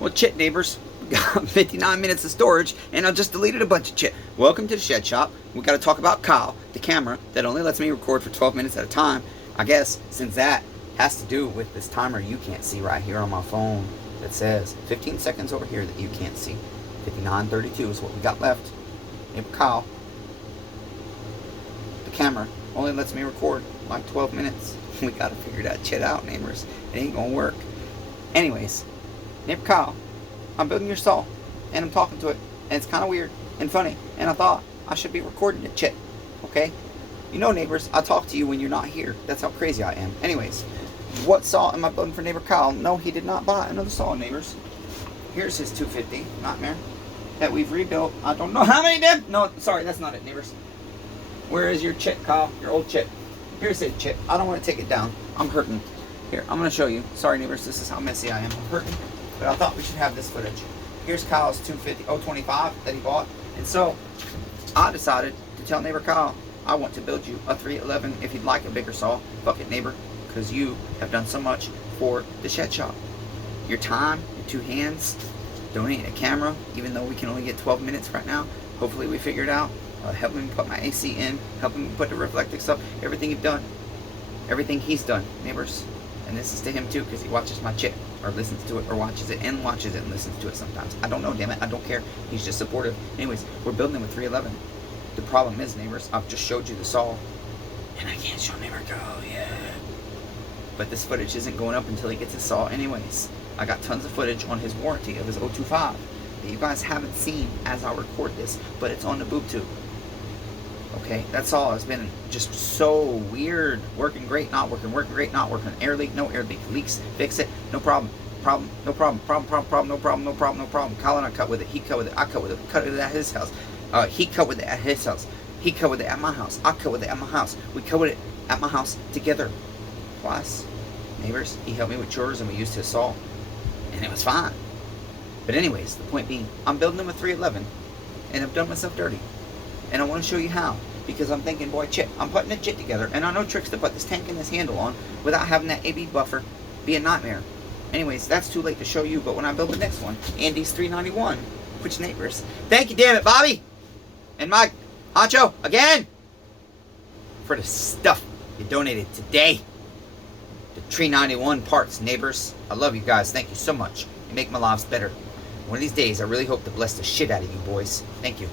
Well, chit neighbors, we got 59 minutes of storage, and I just deleted a bunch of chit. Welcome to the shed shop. We got to talk about Kyle, the camera that only lets me record for 12 minutes at a time. I guess since that has to do with this timer you can't see right here on my phone that says 15 seconds over here that you can't see. 59:32 is what we got left. Neighbor Kyle, the camera only lets me record like 12 minutes. We got to figure that shit out, neighbors. It ain't gonna work. Anyways, neighbor Kyle, I'm building your saw, and I'm talking to it, and it's kind of weird and funny, and I thought I should be recording it, chit, okay? You know, neighbors, I talk to you when you're not here. That's how crazy I am. Anyways, what saw am I building for neighbor Kyle? No, he did not buy another saw, neighbors. Here's his 250 Nightmare that we've rebuilt. I don't know how many did. No, sorry, that's not it, neighbors. Where is your chit, Kyle? Your old chit. Here's his chit. I don't want to take it down. I'm hurting. Here, I'm going to show you. Sorry, neighbors, this is how messy I am. I'm hurting. But I thought we should have this footage. Here's Kyle's 025 that he bought. And so, I decided to tell neighbor Kyle, I want to build you a 311 if you'd like a bigger saw. Fuck it, neighbor, because you have done so much for the shed shop. Your time, your two hands, donating a camera, even though we can only get 12 minutes right now. Hopefully we figure it out. Helping me put my AC in, helping me put the reflective stuff, everything you've done. Everything he's done, neighbors. And this is to him too, because he watches my chit, or listens to it, or watches it and listens to it sometimes. I don't know, damn it, I don't care. He's just supportive. Anyways, we're building him with 311. The problem is, neighbors, I've just showed you the saw, and I can't show neighbor Kyle yet. But this footage isn't going up until he gets his saw anyways. I got tons of footage on his warranty of his 025 that you guys haven't seen as I record this, but it's on the boob tube. Okay, that's all. It's been just so weird. Working great, not working. Working great, not working. Air leak, no air leak. Leaks, fix it. No problem. Problem, no problem. Problem, no problem. No problem, no problem. Colin, I cut with it. He cut with it. I cut with it. Cut it at his house. He cut with it at his house. He cut with it at my house. I cut with it at my house. We cut with it at my house together. Twice. Neighbors, he helped me with chores and we used his saw. And it was fine. But anyways, the point being, I'm building him a 311 and I've done myself dirty. And I want to show you how, because I'm thinking, boy, chit, I'm putting a chit together, and I know tricks to put this tank and this handle on without having that AB buffer be a nightmare. Anyways, that's too late to show you, but when I build the next one, Andy's 391, which neighbors, thank you, damn it, Bobby, and Mike, Honcho, again, for the stuff you donated today. The 391 parts, neighbors. I love you guys. Thank you so much. You make my lives better. One of these days, I really hope to bless the shit out of you boys. Thank you.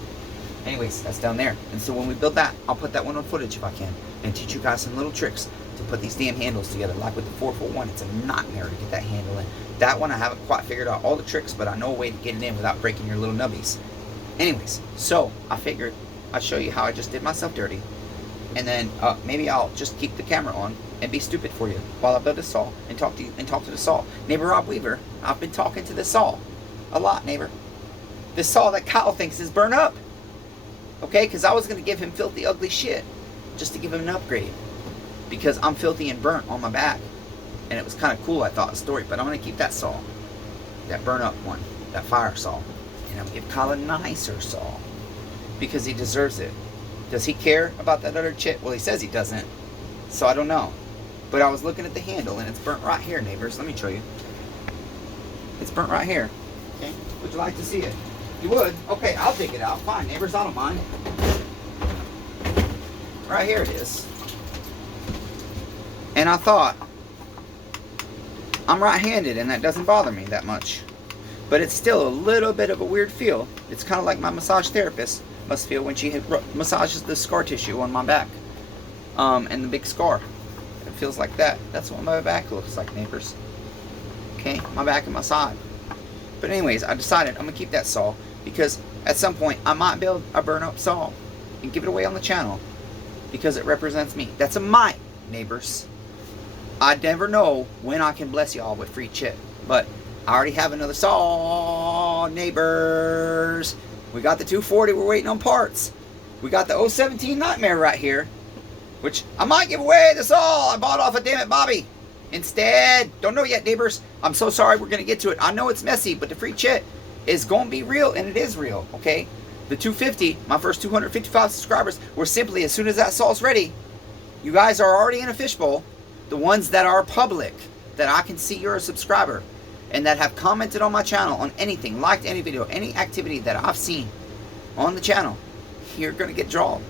Anyways, that's down there. And so when we build that, I'll put that one on footage if I can, and teach you guys some little tricks to put these damn handles together. Like with the 441, it's a nightmare to get that handle in. That one I haven't quite figured out all the tricks, but I know a way to get it in without breaking your little nubbies. Anyways, so I figured I'd show you how I just did myself dirty, and then maybe I'll just keep the camera on and be stupid for you while I build this saw and talk to you and talk to the saw. Neighbor Rob Weaver, I've been talking to the saw a lot, neighbor. This saw that Kyle thinks is burnt up. Okay, because I was going to give him filthy, ugly shit just to give him an upgrade. Because I'm filthy and burnt on my back. And it was kind of cool, I thought, the story. But I'm going to keep that saw. That burnt up one. That fire saw. And I'm going to give Kyle a nicer saw. Because he deserves it. Does he care about that other chit? Well, he says he doesn't. So I don't know. But I was looking at the handle and it's burnt right here, neighbors. Let me show you. It's burnt right here. Okay, would you like to see it? You would? Okay, I'll dig it out. Fine, neighbors, I don't mind. Right here it is. And I thought, I'm right-handed and that doesn't bother me that much. But it's still a little bit of a weird feel. It's kind of like my massage therapist must feel when she massages the scar tissue on my back. And the big scar. It feels like that. That's what my back looks like, neighbors. Okay, my back and my side. But anyways, I decided I'm going to keep that saw because at some point I might build a burn up saw and give it away on the channel because it represents me. That's a might, neighbors. I never know when I can bless y'all with free chit, but I already have another saw, neighbors. We got the 240, we're waiting on parts. We got the 017 Nightmare right here, which I might give away the saw I bought off of Damn It Bobby. Instead, don't know yet, neighbors. I'm so sorry, we're going to get to it. I know it's messy, but the free chit is going to be real, and it is real, okay? The 250, my first 255 subscribers, were simply, as soon as that saw's ready, you guys are already in a fishbowl. The ones that are public, that I can see you're a subscriber, and that have commented on my channel on anything, liked any video, any activity that I've seen on the channel, you're going to get drawn.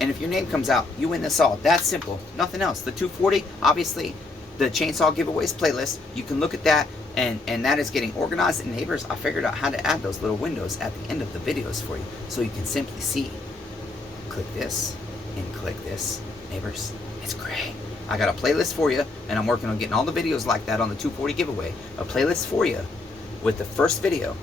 And if your name comes out, you win this saw. That's simple. Nothing else. The 240, obviously, the chainsaw giveaways playlist, you can look at that, and that is getting organized. And neighbors, I figured out how to add those little windows at the end of the videos for you, so you can simply see. Click this and click this. Neighbors, it's great. I got a playlist for you, and I'm working on getting all the videos like that on the 240 giveaway. A playlist for you with the first video,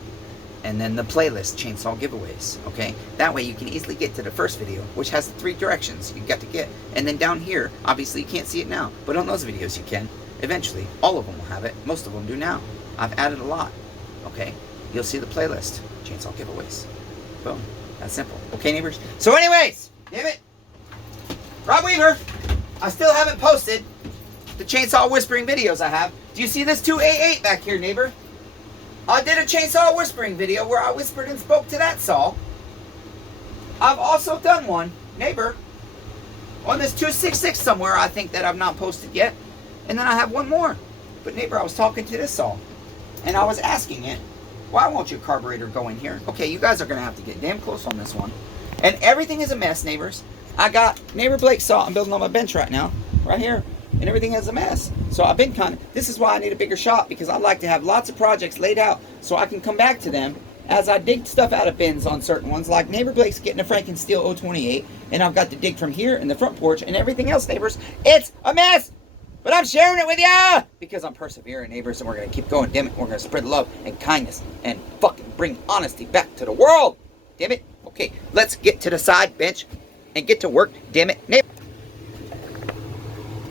and then the playlist chainsaw giveaways. Okay, that way you can easily get to the first video, which has the 3 directions you got to get, and then down here, obviously you can't see it now, but on those videos you can. Eventually, all of them will have it. Most of them do now. I've added a lot. Okay, you'll see the playlist chainsaw giveaways. Boom. That's simple. Okay, neighbors. So, anyways, damn it, Rob Weaver. I still haven't posted the chainsaw whispering videos I have. Do you see this 288 back here, neighbor? I did a chainsaw whispering video where I whispered and spoke to that saw. I've also done one, neighbor, on this 266 somewhere, I think, that I've not posted yet. And then I have one more. But neighbor, I was talking to this saw, and I was asking it, why won't your carburetor go in here? Okay, you guys are going to have to get damn close on this one. And everything is a mess, neighbors. I got neighbor Blake's saw I'm building on my bench right now, right here, and everything is a mess. So I've been this is why I need a bigger shop, because I like to have lots of projects laid out so I can come back to them as I dig stuff out of bins on certain ones, like neighbor Blake's getting a Franken Steel 028, and I've got to dig from here in the front porch, and everything else, neighbors, it's a mess. But I'm sharing it with ya because I'm persevering, neighbors, and we're going to keep going, damn it. We're going to spread love and kindness and fucking bring honesty back to the world, damn it. Okay, let's get to the side bench and get to work, damn it, neighbor.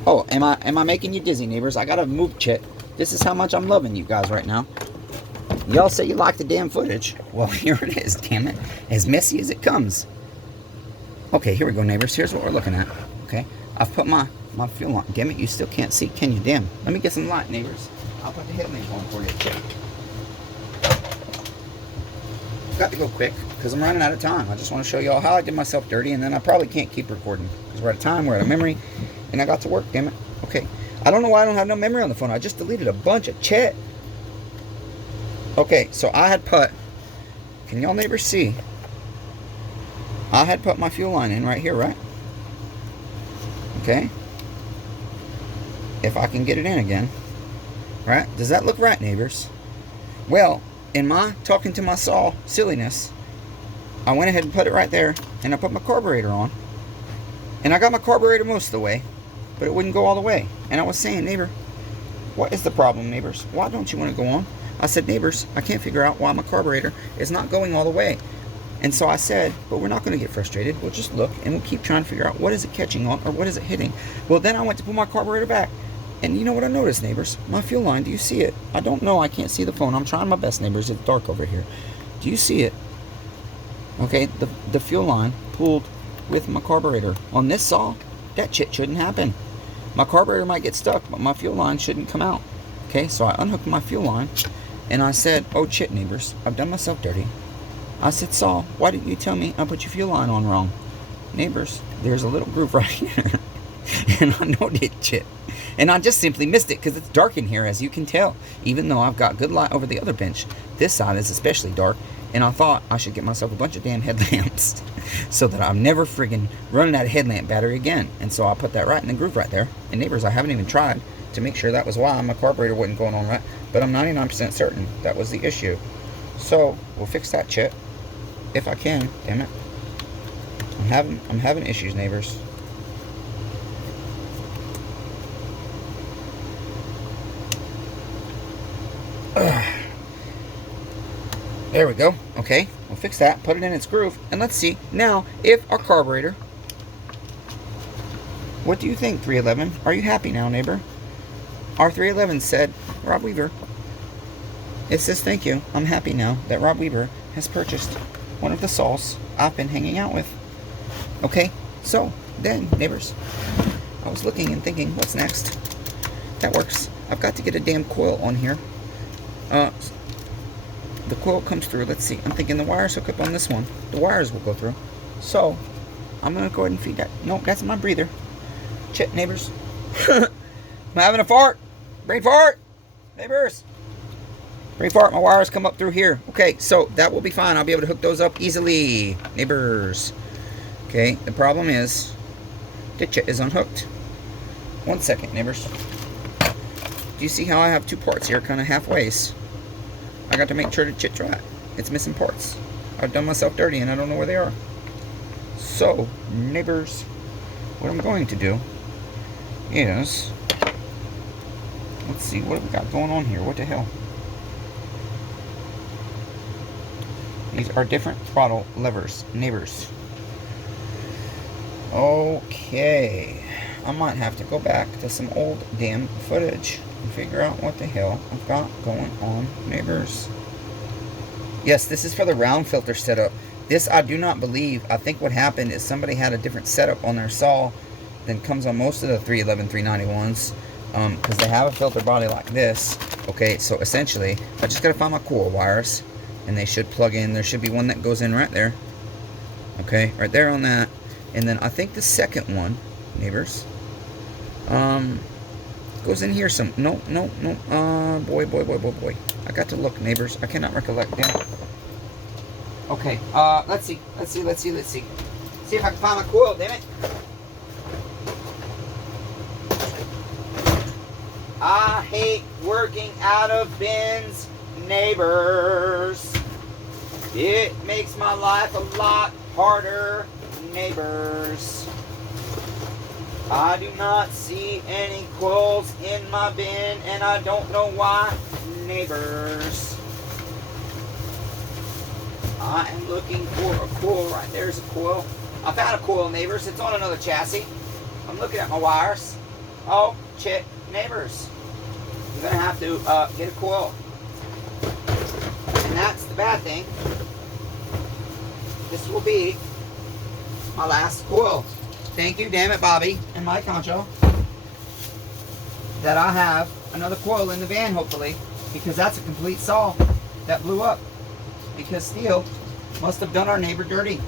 Oh, am I making you dizzy, neighbors? I gotta move shit. This is how much I'm loving you guys right now. Y'all say you like the damn footage. Well, here it is, damn it. As messy as it comes. Okay, here we go, neighbors. Here's what we're looking at. Okay, I've put my fuel on. Damn it, you still can't see, can you? Damn. Let me get some light, neighbors. I'll put the headlamp on for you. Got to go quick because I'm running out of time. I just want to show you all how I did myself dirty, and then I probably can't keep recording because we're out of time, we're out of memory, and I got to work, damn it. Okay, I don't know why I don't have no memory on the phone. I just deleted a bunch of chat. Okay, so I had put, can y'all neighbors see? I had put my fuel line in right here, right? Okay. If I can get it in again, right? Does that look right, neighbors? Well, in my talking to my saw silliness, I went ahead and put it right there, and I put my carburetor on, and I got my carburetor most of the way, but it wouldn't go all the way. And I was saying, neighbor, what is the problem, neighbors? Why don't you want to go on? I said, neighbors, I can't figure out why my carburetor is not going all the way. And so I said, but we're not going to get frustrated. We'll just look, and we'll keep trying to figure out what is it catching on, or what is it hitting. Well, then I went to put my carburetor back. And you know what I noticed, neighbors? My fuel line, do you see it? I don't know. I can't see the phone. I'm trying my best, neighbors. It's dark over here. Do you see it? Okay, the fuel line pulled with my carburetor. On this saw, that shit shouldn't happen. My carburetor might get stuck, but my fuel line shouldn't come out. Okay, so I unhooked my fuel line, and I said, oh, shit, neighbors. I've done myself dirty. I said, saw, why didn't you tell me I put your fuel line on wrong? Neighbors, there's a little groove right here. And I know that shit. And I just simply missed it because it's dark in here, as you can tell. Even though I've got good light over the other bench, this side is especially dark. And I thought I should get myself a bunch of damn headlamps so that I'm never friggin' running out of headlamp battery again. And so I put that right in the groove right there. And neighbors, I haven't even tried to make sure that was why my carburetor wasn't going on right. But I'm 99% certain that was the issue. So we'll fix that shit if I can. Damn it. I'm having issues, neighbors. There we go. Okay, we'll fix that, put it in its groove, and let's see now if our carburetor. What do you think, 311? Are you happy now, neighbor? Our 311 said, Rob Weaver. It says, thank you. I'm happy now that Rob Weaver has purchased one of the saws I've been hanging out with. Okay, so then, neighbors, I was looking and thinking, what's next? That works. I've got to get a damn coil on here. The coil comes through. Let's see. I'm thinking the wires hook up on this one. The wires will go through. So, I'm going to go ahead and feed that. No, that's my breather. Shit, neighbors. I'm having a fart. Brain fart. Neighbors. Pretty far, my wires come up through here. Okay, so that will be fine. I'll be able to hook those up easily, neighbors. Okay, the problem is the chit is unhooked. 1 second, neighbors. Do you see how I have 2 parts here, kind of halfways? I got to make sure the chit's right. It's missing parts. I've done myself dirty and I don't know where they are. So, neighbors, what I'm going to do is, let's see, what have we got going on here? What the hell? These are different throttle levers, neighbors. Okay, I might have to go back to some old damn footage and figure out what the hell I've got going on, neighbors. Yes, this is for the round filter setup. This I do not believe. I think what happened is somebody had a different setup on their saw than comes on most of the 311, 391s, because they have a filter body like this. Okay, so essentially, I just gotta find my coil wires, and they should plug in. There should be one that goes in right there. Okay, right there on that. And then I think the second one, neighbors, goes in here some. No. Boy. I got to look, neighbors. I cannot recollect. Damn. Okay. Let's see. See if I can find my coil. Damn it. I hate working out of bins, neighbors. It makes my life a lot harder, neighbors. I do not see any coils in my bin, and I don't know why, neighbors. I am looking for a coil. Right there's a coil. I found a coil, neighbors. It's on another chassis. I'm looking at my wires. Oh, shit, neighbors. I'm going to have to get a coil. And that's the bad thing. This will be my last coil. Thank you, damn it, Bobby and Mike Concho, that I have another coil in the van, hopefully, because that's a complete saw that blew up because stihl must have done our neighbor dirty.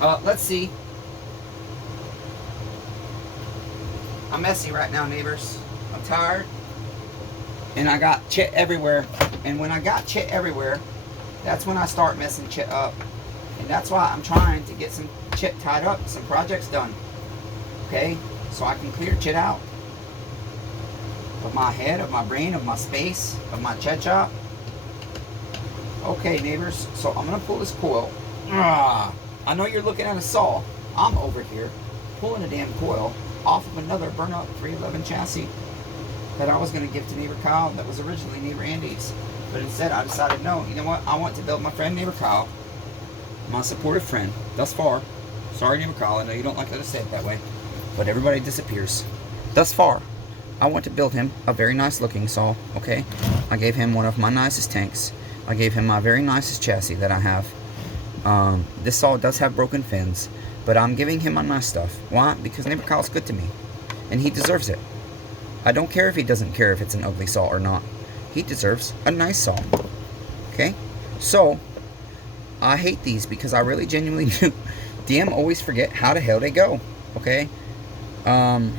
Let's see. I'm messy right now, neighbors. I'm tired, and I got chit everywhere. And when I got chit everywhere, that's when I start messing chit up. And that's why I'm trying to get some chit tied up, some projects done. Okay? So I can clear chit out of my head, of my brain, of my space, of my chit shop. Okay, neighbors. So I'm going to pull this coil. I know you're looking at a saw. I'm over here pulling a damn coil off of another burn-up 311 chassis that I was going to give to neighbor Kyle that was originally neighbor Andy's. But instead, I decided, no, you know what? I want to build my friend neighbor Kyle, my supportive friend, thus far. Sorry, neighbor Kyle, I know you don't like that I say it that way, but everybody disappears. Thus far, I want to build him a very nice looking saw, okay? I gave him one of my nicest tanks. I gave him my very nicest chassis that I have. This saw does have broken fins, but I'm giving him my nice stuff. Why? Because neighbor Kyle's good to me, and he deserves it. I don't care if he doesn't care if it's an ugly saw or not. He deserves a nice saw. Okay? So, I hate these because I really genuinely do. DM always forget how the hell they go. Okay? I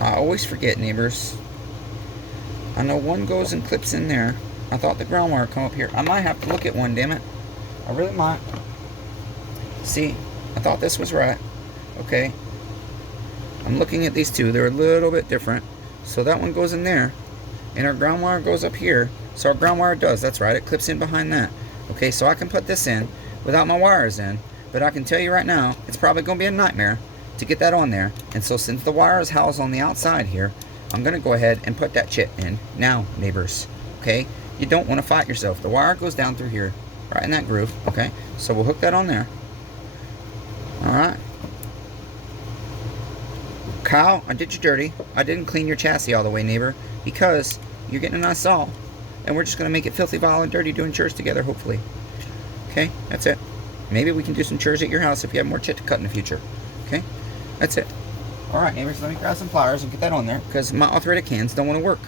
always forget, neighbors. I know one goes and clips in there. I thought the ground wire come up here. I might have to look at one, damn it. I really might. See, I thought this was right. Okay? I'm looking at these two. They're a little bit different. So that one goes in there, and our ground wire goes up here. So our ground wire does, that's right, it clips in behind that. Okay, so I can put this in without my wires in, but I can tell you right now, it's probably going to be a nightmare to get that on there. And so since the wire is housed on the outside here, I'm going to go ahead and put that chit in now, neighbors. Okay, you don't want to fight yourself. The wire goes down through here, right in that groove. Okay, so we'll hook that on there. Alright. Kyle, I did you dirty. I didn't clean your chassis all the way, neighbor, because you're getting a nice saw, and we're just going to make it filthy, vile, and dirty doing chores together, hopefully. Okay, that's it. Maybe we can do some chores at your house if you have more chit to cut in the future. Okay, that's it. Alright, neighbors, let me grab some pliers and get that on there, because my arthritic hands don't want to work.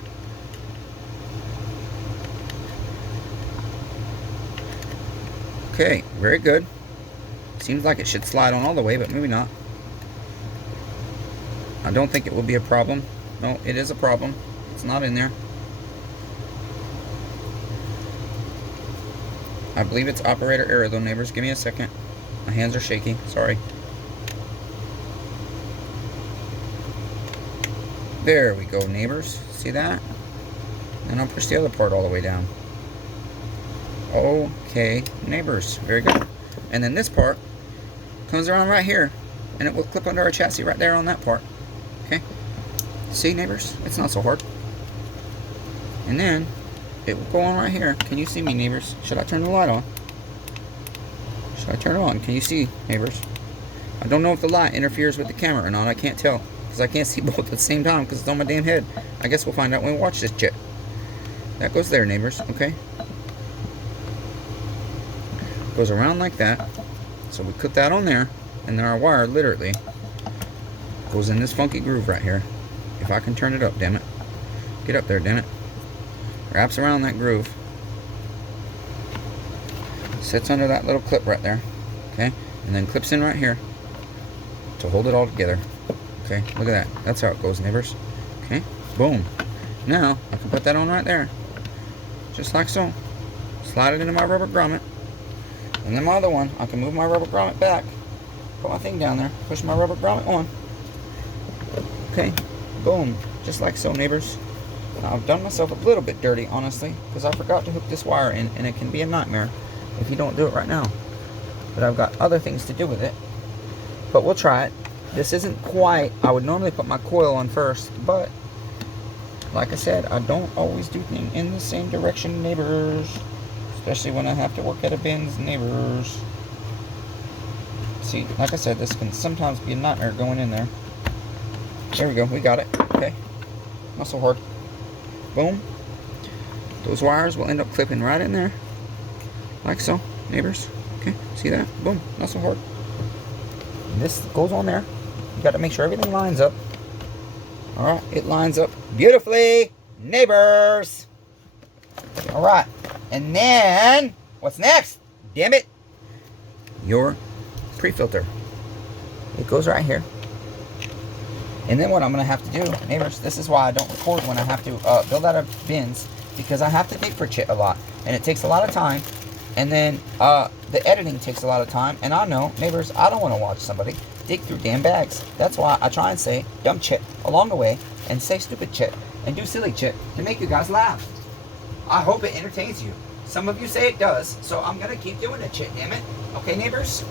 Okay, very good. Seems like it should slide on all the way, but maybe not. I don't think it will be a problem. No, it is a problem. It's not in there. I believe it's operator error though, neighbors. Give me a second. My hands are shaky. Sorry. There we go, neighbors. See that? And I'll push the other part all the way down. Okay, neighbors. Very good. And then this part comes around right here, and it will clip under our chassis right there on that part. Okay? See, neighbors? It's not so hard. And then it will go on right here. Can you see me, neighbors? Should I turn the light on? Should I turn it on? Can you see, neighbors? I don't know if the light interferes with the camera or not. I can't tell, because I can't see both at the same time because it's on my damn head. I guess we'll find out when we watch this shit. That goes there, neighbors. Okay? Goes around like that. So we put that on there, and then our wire literally goes in this funky groove right here. If I can turn it up, damn it. Get up there, damn it. Wraps around that groove. Sits under that little clip right there. Okay? And then clips in right here to hold it all together. Okay? Look at that. That's how it goes, neighbors. Okay? Boom. Now, I can put that on right there. Just like so. Slide it into my rubber grommet. And then my other one, I can move my rubber grommet back. Put my thing down there. Push my rubber grommet on. Okay? Boom. Just like so, neighbors. Now, I've done myself a little bit dirty, honestly, because I forgot to hook this wire in, and it can be a nightmare if you don't do it right now. But I've got other things to do with it. But we'll try it. This isn't quite, I would normally put my coil on first, but like I said, I don't always do things in the same direction, neighbors. Especially when I have to work at a bin's, neighbors. See, like I said, this can sometimes be a nightmare going in there. There we go, we got it. Okay. Not so hard. Boom. Those wires will end up clipping right in there. Like so, neighbors. Okay, see that? Boom. Not so hard. And this goes on there. You got to make sure everything lines up. Alright, it lines up beautifully, neighbors. Alright. And then, what's next? Damn it. Your pre-filter. It goes right here. And then what I'm going to have to do, neighbors, this is why I don't record when I have to build out of bins, because I have to dig for shit a lot. And it takes a lot of time. And then the editing takes a lot of time. And I know, neighbors, I don't want to watch somebody dig through damn bags. That's why I try and say dumb shit along the way and say stupid shit and do silly shit to make you guys laugh. I hope it entertains you. Some of you say it does, so I'm going to keep doing it, shit, damn it. Okay, neighbors?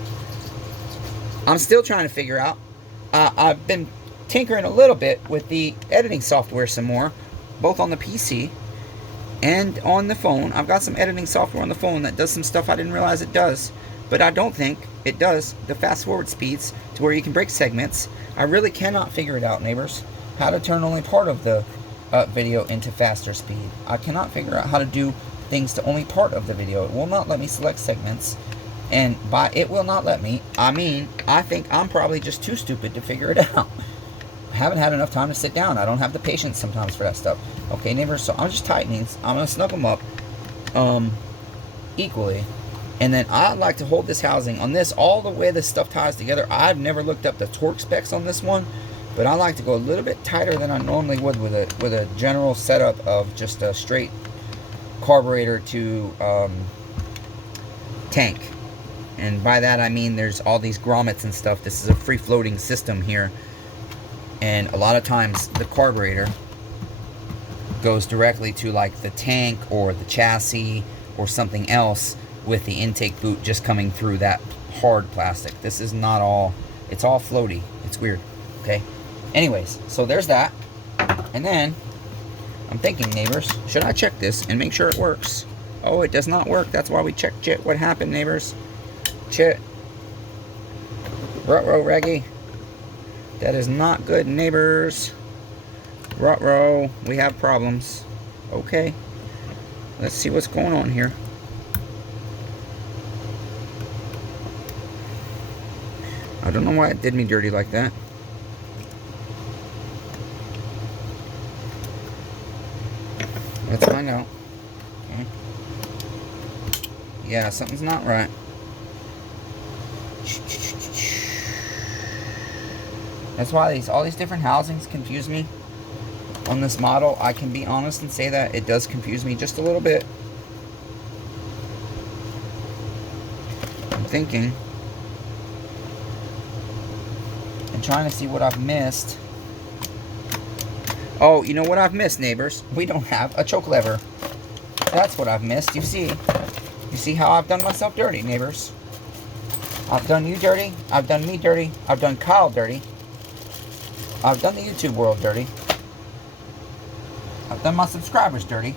I'm still trying to figure out. I've been tinkering a little bit with the editing software some more, both on the PC and on the phone. I've got some editing software on the phone that does some stuff I didn't realize it does, but I don't think it does the fast forward speeds to where you can break segments. I really cannot figure it out, neighbors, how to turn only part of the video into faster speed. I cannot figure out how to do things to only part of the video. It will not let me select segments, and by it will not let me, I mean, I think I'm probably just too stupid to figure it out. I haven't had enough time to sit down. I don't have the patience sometimes for that stuff. Okay, neighbors, so I'm just tightening. I'm going to snug them up equally. And then I'd like to hold this housing on this, all the way this stuff ties together. I've never looked up the torque specs on this one, but I like to go a little bit tighter than I normally would with a general setup of just a straight carburetor to tank. And by that I mean there's all these grommets and stuff. This is a free floating system here. And a lot of times the carburetor goes directly to like the tank or the chassis or something else, with the intake boot just coming through that hard plastic. This is not all, it's all floaty. It's weird. Okay. Anyways, so there's that. And then I'm thinking, neighbors, should I check this and make sure it works? Oh, it does not work. That's why we checked it. What happened, neighbors? Chit. Ruh-roh, Reggie. That is not good, neighbors. Ruh-roh. We have problems. Okay. Let's see what's going on here. I don't know why it did me dirty like that. Let's find out. Okay. Yeah, something's not right. That's why all these different housings confuse me. on this model, I can be honest and say that it does confuse me just a little bit. I'm thinking and trying to see what I've missed. Oh, you know what I've missed, neighbors? We don't have a choke lever. That's what I've missed. You see how I've done myself dirty, neighbors? I've done you dirty. I've done me dirty. I've done Kyle dirty. I've done the YouTube world dirty. I've done my subscribers dirty.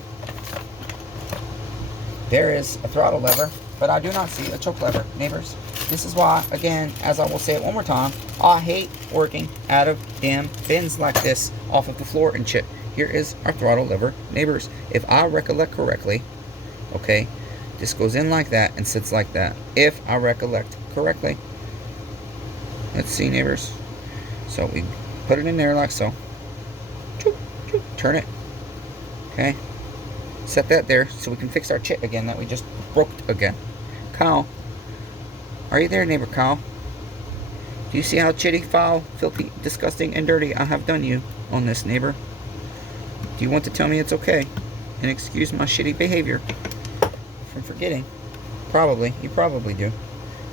There is a throttle lever, but I do not see a choke lever, neighbors. This is why, again, as I will say it one more time, I hate working out of damn bins like this off of the floor and shit. Here is our throttle lever, neighbors. If I recollect correctly, okay, this goes in like that and sits like that. If I recollect correctly. Let's see, neighbors. So we put it in there like so. Turn it. Okay. Set that there so we can fix our chit again that we just broke again. Kyle. Are you there, neighbor Kyle? Do you see how chitty, foul, filthy, disgusting, and dirty I have done you on this, neighbor? Do you want to tell me it's okay and excuse my shitty behavior from forgetting? Probably. You probably do.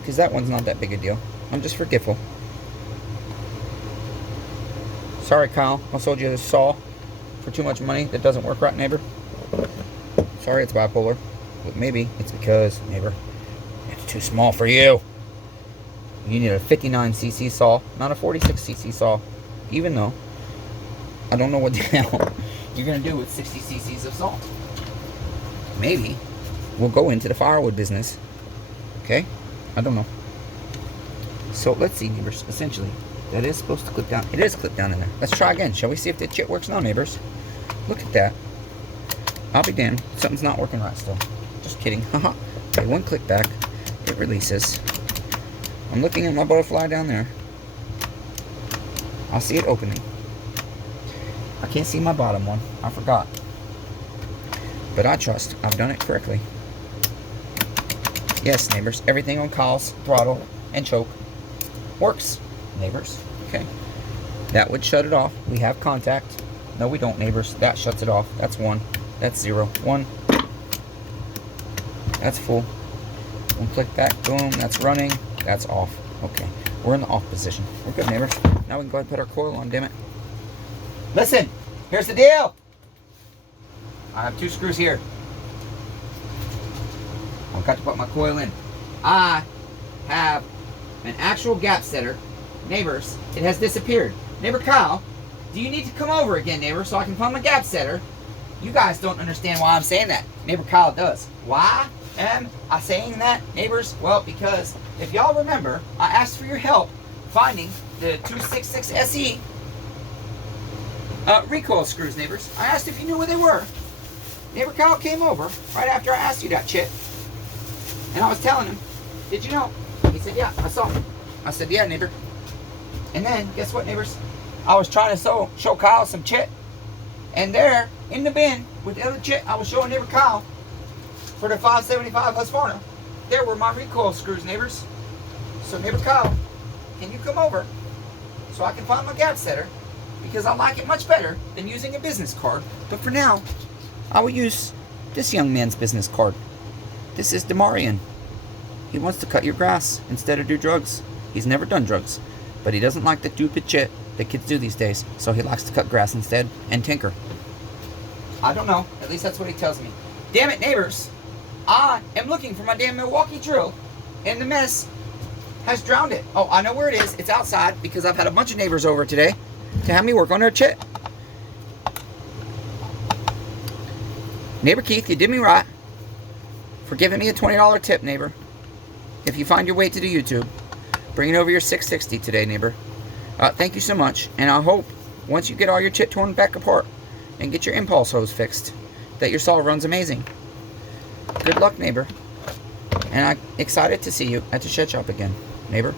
Because that one's not that big a deal. I'm just forgetful. Sorry, Kyle. I sold you this saw for too much money that doesn't work right, neighbor. Sorry it's bipolar. But maybe it's because, neighbor, it's too small for you. You need a 59cc saw, not a 46cc saw. Even though I don't know what the hell you're going to do with 60 cc's of salt. Maybe we'll go into the firewood business. Okay? I don't know. So let's see, neighbors. Essentially, that is supposed to clip down. It is clipped down in there. Let's try again. Shall we see if the chit works now, neighbors? Look at that. I'll be damned. Something's not working right still. Just kidding. Haha. Okay, one click back. It releases. I'm looking at my butterfly down there. I see it opening. I can't see my bottom one. I forgot. But I trust I've done it correctly. Yes, neighbors. Everything on Kyle's throttle and choke works, neighbors. Okay. That would shut it off. We have contact. No, we don't, neighbors. That shuts it off. That's 1. That's 0. 1. That's full. One click back. Boom. That's running. That's off. Okay. We're in the off position. We're good, neighbors. Now we can go ahead and put our coil on, damn it. Listen. Here's the deal. I have 2 screws here. I've got to put my coil in. I have an actual gap setter. Neighbors, it has disappeared. Neighbor Kyle, do you need to come over again, neighbor, so I can find my gap setter? You guys don't understand why I'm saying that. Neighbor Kyle does. Why am I saying that, neighbors? Well, because if y'all remember, I asked for your help finding the 266 SE recoil screws, neighbors. I asked if you knew where they were. Neighbor Kyle came over right after I asked you that shit. And I was telling him, did you know? He said, yeah, I saw him. I said, yeah, neighbor. And then, guess what, neighbors? I was trying to show Kyle some chit. And there, in the bin, with the other chit I was showing neighbor Kyle for the 575 Husqvarna, there were my recoil screws, neighbors. So, neighbor Kyle, can you come over so I can find my gap setter? Because I like it much better than using a business card. But for now, I will use this young man's business card. This is Demarian. He wants to cut your grass instead of do drugs. He's never done drugs, but he doesn't like the stupid shit that kids do these days, so he likes to cut grass instead and tinker. I don't know. At least that's what he tells me. Damn it, neighbors. I am looking for my damn Milwaukee drill, and the mess has drowned it. Oh, I know where it is. It's outside because I've had a bunch of neighbors over today to have me work on their chit. Neighbor Keith, you did me right for giving me a $20 tip, neighbor. If you find your way to the YouTube, bringing over your 660 today, neighbor. Thank you so much, and I hope once you get all your chit torn back apart and get your impulse hose fixed, that your saw runs amazing. Good luck, neighbor. And I'm excited to see you at the shed shop again, neighbor.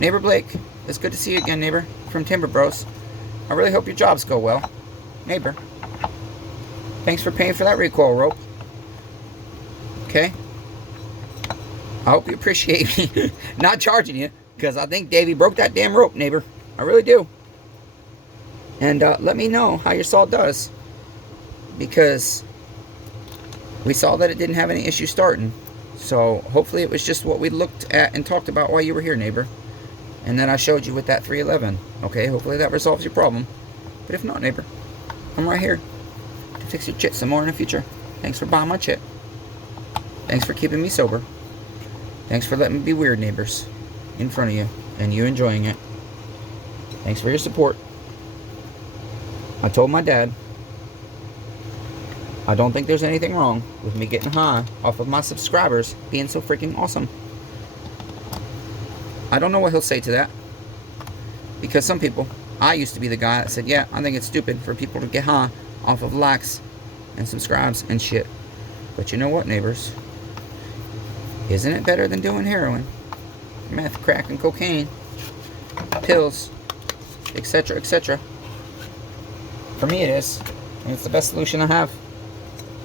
Neighbor Blake, it's good to see you again, neighbor, from Timber Bros. I really hope your jobs go well, neighbor. Thanks for paying for that recoil rope. Okay? I hope you appreciate me not charging you, because I think Davey broke that damn rope, neighbor. I really do. And let me know how your saw does, because we saw that it didn't have any issue starting. So hopefully it was just what we looked at and talked about while you were here, neighbor. And then I showed you with that 311. Okay, hopefully that resolves your problem. But if not, neighbor, I'm right here to fix your chit some more in the future. Thanks for buying my chit. Thanks for keeping me sober. Thanks for letting me be weird, neighbors, in front of you, and you enjoying it. Thanks for your support. I told my dad I don't think there's anything wrong with me getting high off of my subscribers being so freaking awesome. I don't know what he'll say to that, because some people, I used to be the guy that said, yeah, I think it's stupid for people to get high off of likes and subscribes and shit. But you know what, neighbors? Isn't it better than doing heroin, meth, crack, and cocaine, pills, etc., etc.? For me it is, and it's the best solution I have.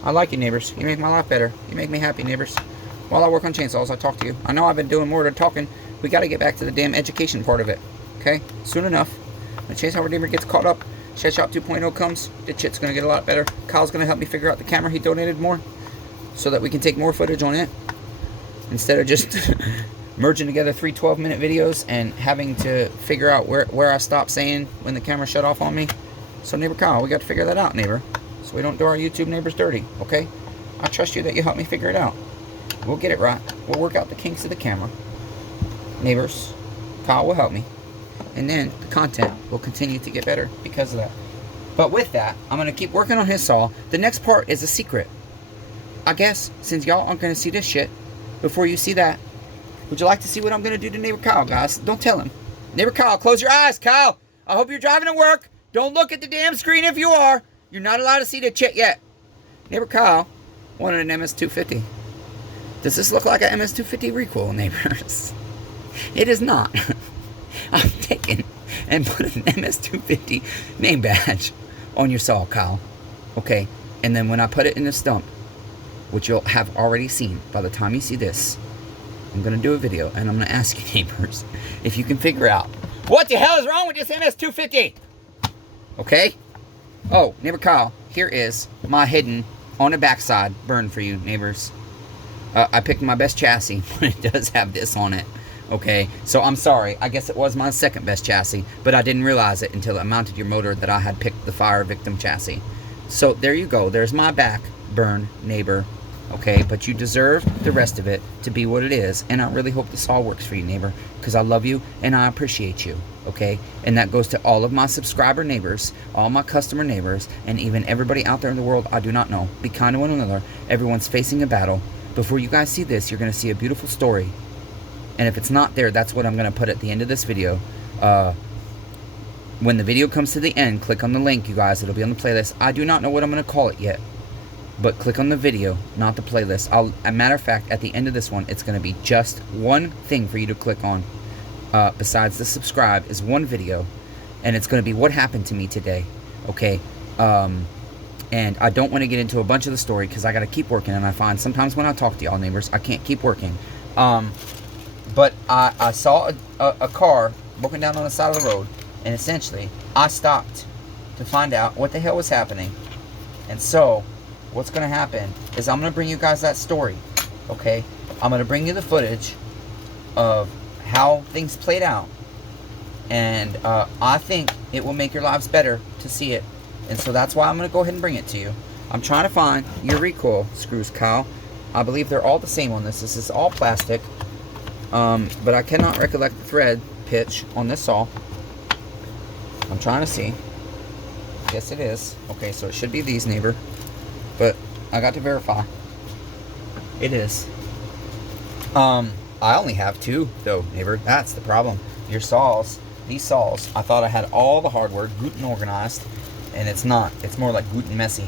I like you, neighbors. You make my life better. You make me happy, neighbors. While I work on chainsaws, I talk to you. I know I've been doing more than talking. We got to get back to the damn education part of it. Okay? Soon enough. When Chainsaw Redeemer gets caught up, Shed Shop 2.0 comes, the shit's going to get a lot better. Kyle's going to help me figure out the camera he donated more, so that we can take more footage on it, instead of just merging together 3 12-minute videos and having to figure out where I stopped saying when the camera shut off on me. So, neighbor Kyle, we got to figure that out, neighbor. So we don't do our YouTube neighbors dirty, okay? I trust you that you help me figure it out. We'll get it right. We'll work out the kinks of the camera. Neighbors, Kyle will help me. And then the content will continue to get better because of that. But with that, I'm going to keep working on his saw. The next part is a secret. I guess, since y'all aren't going to see this shit before you see that, would you like to see what I'm going to do to neighbor Kyle, guys? Don't tell him. Neighbor Kyle, close your eyes, Kyle. I hope you're driving to work. Don't look at the damn screen if you are. You're not allowed to see the chit yet. Neighbor Kyle wanted an MS250. Does this look like an MS250 recoil, neighbors? It is not. I've taken and put an MS250 name badge on your saw, Kyle. Okay? And then when I put it in the stump, which you'll have already seen by the time you see this, I'm going to do a video, and I'm going to ask you, neighbors, if you can figure out what the hell is wrong with this MS250? Okay? Oh, neighbor Kyle, here is my hidden, on the backside, burn for you, neighbors. I picked my best chassis, but it does have this on it. Okay, so I'm sorry. I guess it was my second best chassis, but I didn't realize it until it mounted your motor that I had picked the fire victim chassis. So there you go. There's my back burn, neighbor. Okay, but you deserve the rest of it to be what it is, and I really hope this all works for you, neighbor, because I love you and I appreciate you. Okay, and that goes to all of my subscriber neighbors, all my customer neighbors, and even everybody out there in the world I do not know. Be kind to one another. Everyone's facing a battle. Before you guys see this, you're going to see a beautiful story. And if it's not there, that's what I'm going to put at the end of this video. When the video comes to the end, click on the link, you guys. It'll be on the playlist. I do not know what I'm going to call it yet. But click on the video, not the playlist. As a matter of fact, at the end of this one, it's going to be just one thing for you to click on. Besides the subscribe, is one video. And it's going to be what happened to me today. Okay? And I don't want to get into a bunch of the story because I got to keep working. And I find sometimes when I talk to y'all neighbors, I can't keep working. But I saw a car broken down on the side of the road. And essentially, I stopped to find out what the hell was happening. And so, what's going to happen is I'm going to bring you guys that story. Okay? I'm going to bring you the footage of how things played out. And I think it will make your lives better to see it. And so that's why I'm going to go ahead and bring it to you. I'm trying to find your recoil screws, Kyle. I believe they're all the same on this. This is all plastic. But I cannot recollect the thread pitch on this saw. I'm trying to see. Yes, it is. Okay, so it should be these, neighbor. But I got to verify. It is. I only have 2, though, neighbor. That's the problem. Your saws, these saws, I thought I had all the hardware good and organized. And it's not. It's more like good and messy.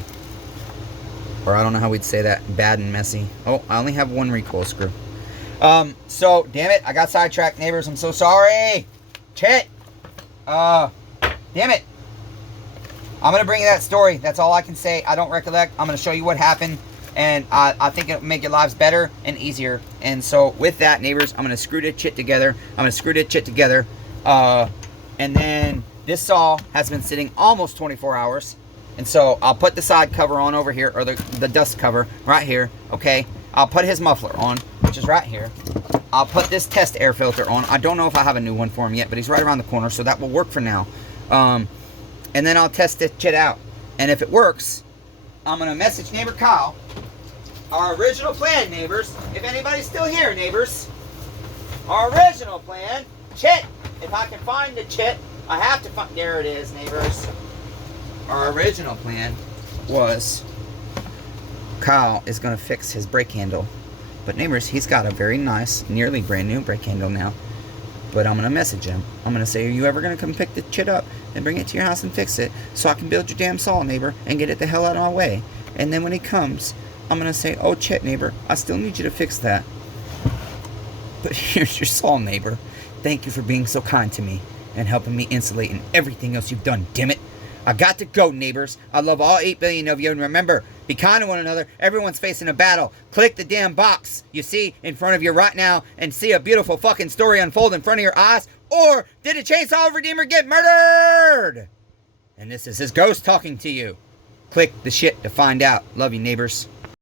Or I don't know how we'd say that. Bad and messy. Oh, I only have 1 recoil screw. So, damn it. I got sidetracked, neighbors. I'm so sorry. Chit. Damn it. I'm going to bring you that story. That's all I can say. I don't recollect. I'm going to show you what happened. And I think it'll make your lives better and easier. And so, with that, neighbors, I'm going to screw this chit together. And then This saw has been sitting almost 24 hours. And so I'll put the side cover on over here, or the dust cover right here, okay? I'll put his muffler on, which is right here. I'll put this test air filter on. I don't know if I have a new one for him yet, but he's right around the corner, so that will work for now. And then I'll test this shit out. And if it works, I'm going to message neighbor Kyle. Our original plan, neighbors. If anybody's still here, neighbors. Our original plan. Chit. If I can find the chit, I have to find. There it is, neighbors. Our original plan was Kyle is going to fix his brake handle. But neighbors, he's got a very nice, nearly brand new brake handle now. But I'm going to message him. I'm going to say, are you ever going to come pick the shit up and bring it to your house and fix it so I can build your damn saw, neighbor, and get it the hell out of my way? And then when he comes, I'm going to say, oh, shit, neighbor, I still need you to fix that. But here's your saw, neighbor. Thank you for being so kind to me and helping me insulate and everything else you've done, damn it. I got to go, neighbors. I love all 8 billion of you. And remember, be kind to one another. Everyone's facing a battle. Click the damn box you see in front of you right now and see a beautiful fucking story unfold in front of your eyes. Or did a Chainsaw Redeemer get murdered? And this is his ghost talking to you. Click the shit to find out. Love you, neighbors.